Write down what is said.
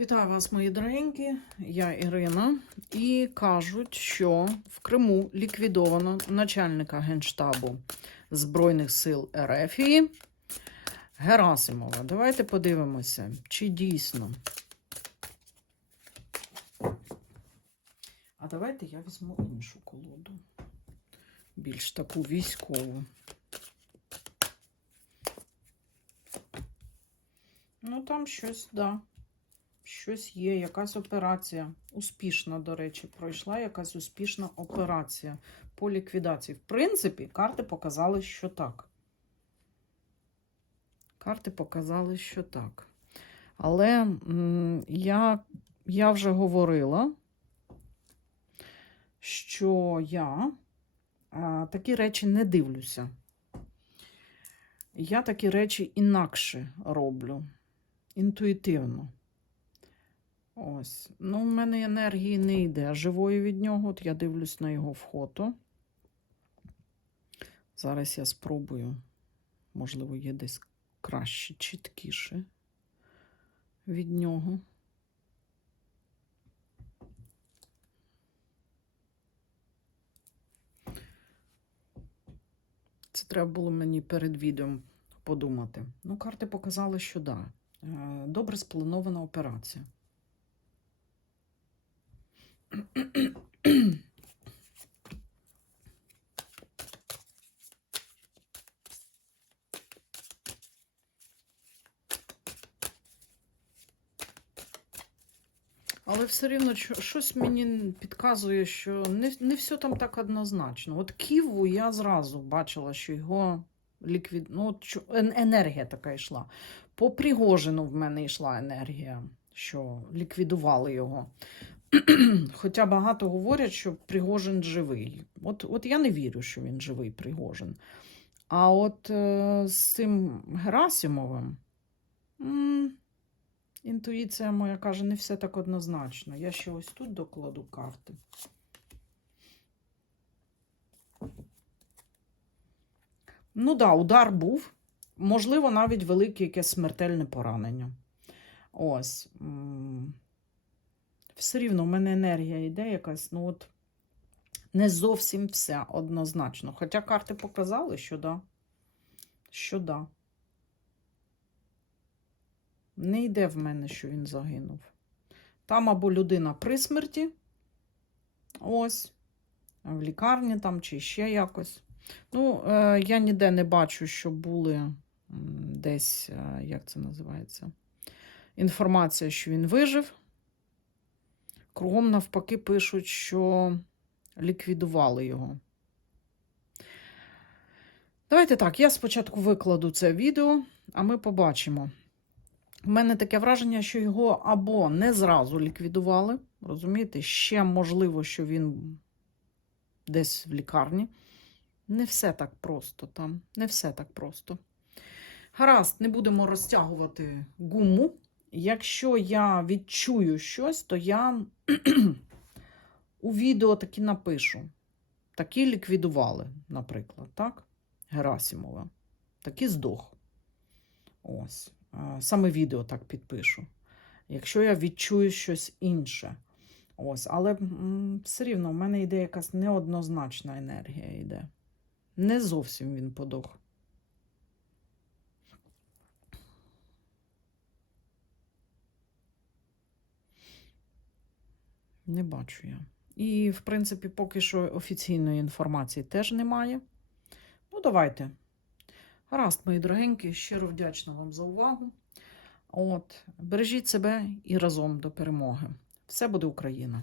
Вітаю вас, мої дорогенькі. Я Ірина. І кажуть, що в Криму ліквідовано начальника Генштабу Збройних сил Ерефії Герасимова. Давайте подивимося, чи дійсно. А давайте я візьму іншу колоду. Більш таку військову. Ну, там щось, да. Щось є, якась операція. Успішна, до речі, пройшла якась успішна операція по ліквідації. В принципі, карти показали, що так. Карти показали, що так. Але я, я вже говорила, що я а, такі речі не дивлюся. Я такі речі інакше роблю. Інтуїтивно. Ось. Ну, в мене енергії не йде живої від нього. От я дивлюсь на його фото. Зараз я спробую. Можливо, є десь краще, чіткіше від нього. Це треба було мені перед відео подумати. Ну, карти показали, що да. Е, Добре спланована операція. Але все рівно щось мені підказує, що не, не все там так однозначно. От Ківу я зразу бачила, що його ліквід... ну, енергія така йшла. По Пригожину в мене йшла енергія, що ліквідували його. Хоча багато говорять, що Пригожин живий. От, от я не вірю, що він живий Пригожин. А от е, з цим Герасимовим м, інтуїція моя каже, не все так однозначно. Я ще ось тут докладу карти. Ну да, удар був. Можливо, навіть велике якесь смертельне поранення. Ось. все рівно в мене енергія йде якась, ну от не зовсім все однозначно. Хоча карти показали, що да. Що да. Не йде в мене, що він загинув. Там або людина при смерті, ось, в лікарні там чи ще якось. Ну, е, я ніде не бачу, що були десь, е, як це називається, інформація, що він вижив. Кругом, навпаки, пишуть, що ліквідували його. Давайте так, я спочатку викладу це відео, а ми побачимо. У мене таке враження, що його або не зразу ліквідували, розумієте, ще можливо, що він десь в лікарні. Не все так просто там, не все так просто. Гаразд, не будемо розтягувати гуму. Якщо я відчую щось, то я у відео таки напишу. Такі ліквідували, наприклад, так? Герасимова. Такі здох. Ось. Саме відео так підпишу. Якщо я відчую щось інше. Ось, але все рівно в мене йде якась неоднозначна енергія йде. Не зовсім він подох. Не бачу я. І, в принципі, поки що офіційної інформації теж немає. Ну, давайте. Гаразд, мої дорогенькі, щиро вдячна вам за увагу. От, бережіть себе і разом до перемоги. Все буде Україна!